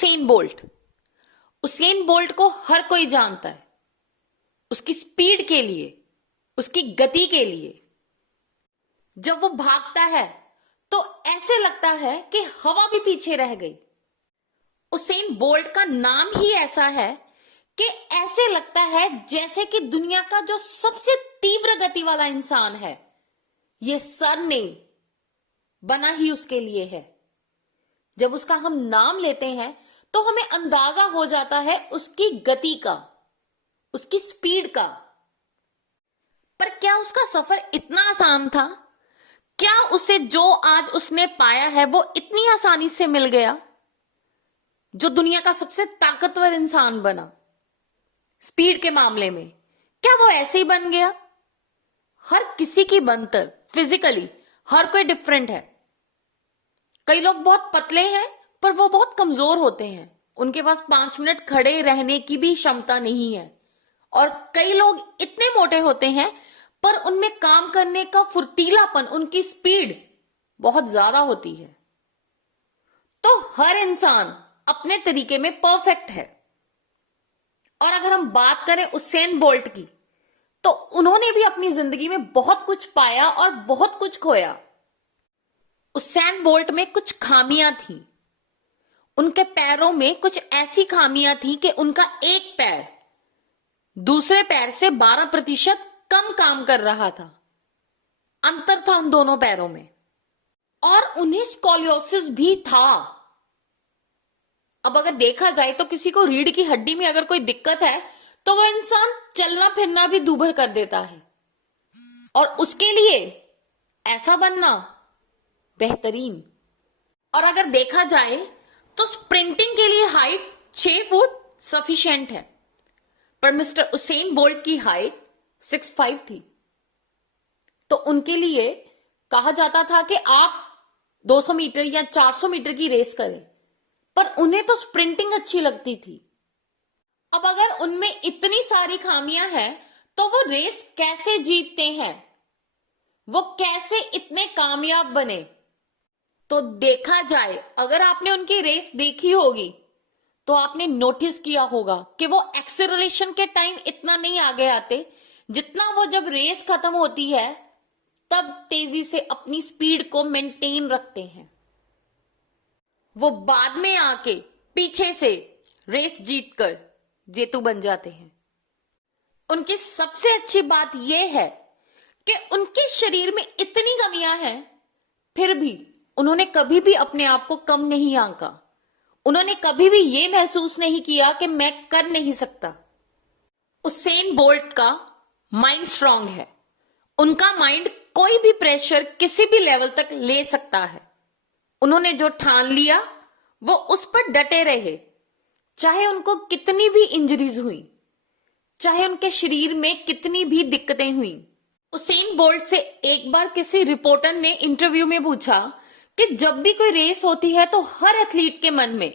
Usain bolt. Usain bolt को हर कोई जानता है, उसकी स्पीड के लिए, उसकी गति के लिए। जब वो भागता है तो ऐसे लगता है कि हवा भी पीछे रह गई। उसेन बोल्ट का नाम ही ऐसा है कि ऐसे लगता है जैसे कि दुनिया का जो सबसे तीव्र गति वाला इंसान है, ये सरनेम बना ही उसके लिए है। जब उसका हम नाम लेते हैं तो हमें अंदाजा हो जाता है उसकी गति का, उसकी स्पीड का। पर क्या उसका सफर इतना आसान था? क्या उसे जो आज उसने पाया है वो इतनी आसानी से मिल गया? जो दुनिया का सबसे ताकतवर इंसान बना स्पीड के मामले में, क्या वो ऐसे ही बन गया? हर किसी की बनतर फिजिकली हर कोई डिफरेंट है। कई लोग बहुत पतले हैं पर वो बहुत कमजोर होते हैं, उनके पास 5 मिनट खड़े रहने की भी क्षमता नहीं है। और कई लोग इतने मोटे होते हैं पर उनमें काम करने का फुर्तीलापन, उनकी स्पीड बहुत ज्यादा होती है। तो हर इंसान अपने तरीके में परफेक्ट है। और अगर हम बात करें उसेन बोल्ट की, तो उन्होंने भी अपनी जिंदगी में बहुत कुछ पाया और बहुत कुछ खोया। उसेन बोल्ट में कुछ खामियां थी। उनके पैरों में कुछ ऐसी खामियां थी कि उनका एक पैर दूसरे पैर से 12% कम काम कर रहा था। अंतर था उन दोनों पैरों में। और उन्हें स्कोलियोसिस भी था। अब अगर देखा जाए तो किसी को रीढ़ की हड्डी में अगर कोई दिक्कत है तो वो इंसान चलना फिरना भी दूभर कर देता है। और उसके लिए ऐसा बनना बेहतरीन। और अगर देखा जाए तो स्प्रिंटिंग के लिए हाइट 6 फुट सफिशिएंट है, पर मिस्टर उसेन बोल्ट की हाइट 6'5" थी। तो उनके लिए कहा जाता था कि आप 200 मीटर या 400 मीटर की रेस करें, पर उन्हें तो स्प्रिंटिंग अच्छी लगती थी। अब अगर उनमें इतनी सारी खामियां हैं तो वो रेस कैसे जीतते हैं? वो कैसे इतने कामयाब बने? तो देखा जाए, अगर आपने उनकी रेस देखी होगी तो आपने नोटिस किया होगा कि वो एक्सेलरेशन के टाइम इतना नहीं आगे आते जितना वो जब रेस खत्म होती है तब तेजी से अपनी स्पीड को मेंटेन रखते हैं। वो बाद में आके पीछे से रेस जीतकर जेतू बन जाते हैं। उनकी सबसे अच्छी बात यह है कि उनके शरीर में इतनी कमियां हैं, फिर भी उन्होंने कभी भी अपने आप को कम नहीं आंका। उन्होंने कभी भी यह महसूस नहीं किया कि मैं कर नहीं सकता। उसेन बोल्ट का माइंड स्ट्रांग है। उनका माइंड कोई भी प्रेशर किसी भी लेवल तक ले सकता है। उन्होंने जो ठान लिया वो उस पर डटे रहे, चाहे उनको कितनी भी इंजरीज हुई, चाहे उनके शरीर में कितनी भी दिक्कतें हुई। उसेन बोल्ट से एक बार किसी रिपोर्टर ने इंटरव्यू में पूछा कि जब भी कोई रेस होती है तो हर एथलीट के मन में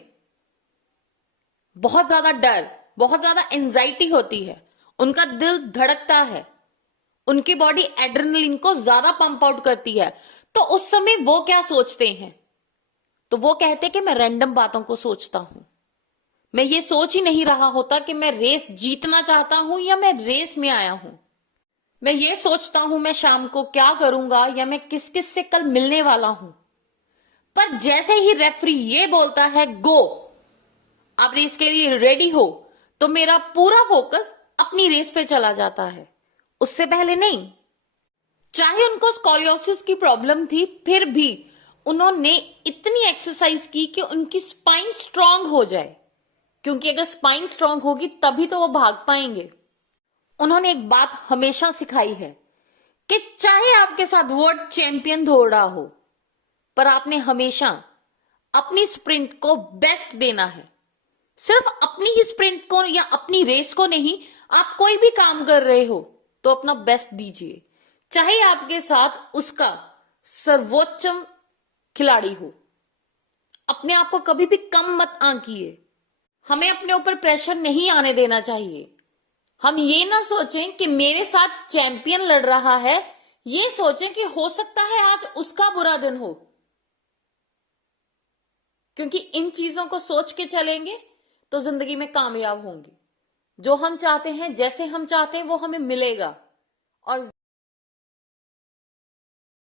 बहुत ज्यादा डर, बहुत ज्यादा एंजाइटी होती है, उनका दिल धड़कता है, उनकी बॉडी एड्रेनलिन को ज्यादा पंप आउट करती है। तो उस समय वो क्या सोचते हैं? तो वो कहते कि मैं रैंडम बातों को सोचता हूं। मैं ये सोच ही नहीं रहा होता कि मैं रेस जीतना चाहता हूं या मैं रेस में आया हूं। मैं ये सोचता हूं मैं शाम को क्या करूंगा या मैं किस किस से कल मिलने वाला हूं। पर जैसे ही रेफरी ये बोलता है गो, आप रेस के लिए रेडी हो, तो मेरा पूरा फोकस अपनी रेस पे चला जाता है, उससे पहले नहीं। चाहे उनको स्कोलियोसिस की प्रॉब्लम थी, फिर भी उन्होंने इतनी एक्सरसाइज की कि उनकी स्पाइन स्ट्रांग हो जाए, क्योंकि अगर स्पाइन स्ट्रांग होगी तभी तो वो भाग पाएंगे। उन्होंने एक बात हमेशा सिखाई है कि चाहे आपके साथ वर्ल्ड चैंपियन दौड़ रहा हो, पर आपने हमेशा अपनी स्प्रिंट को बेस्ट देना है। सिर्फ अपनी ही स्प्रिंट को या अपनी रेस को नहीं, आप कोई भी काम कर रहे हो तो अपना बेस्ट दीजिए, चाहे आपके साथ उसका सर्वोच्च खिलाड़ी हो। अपने आप को कभी भी कम मत आंकिए। हमें अपने ऊपर प्रेशर नहीं आने देना चाहिए। हम ये ना सोचें कि मेरे साथ चैंपियन लड़ रहा है, ये सोचें कि हो सकता है आज उसका बुरा दिन हो। क्योंकि इन चीजों को सोच के चलेंगे तो जिंदगी में कामयाब होंगे। जो हम चाहते हैं, जैसे हम चाहते हैं, वो हमें मिलेगा। और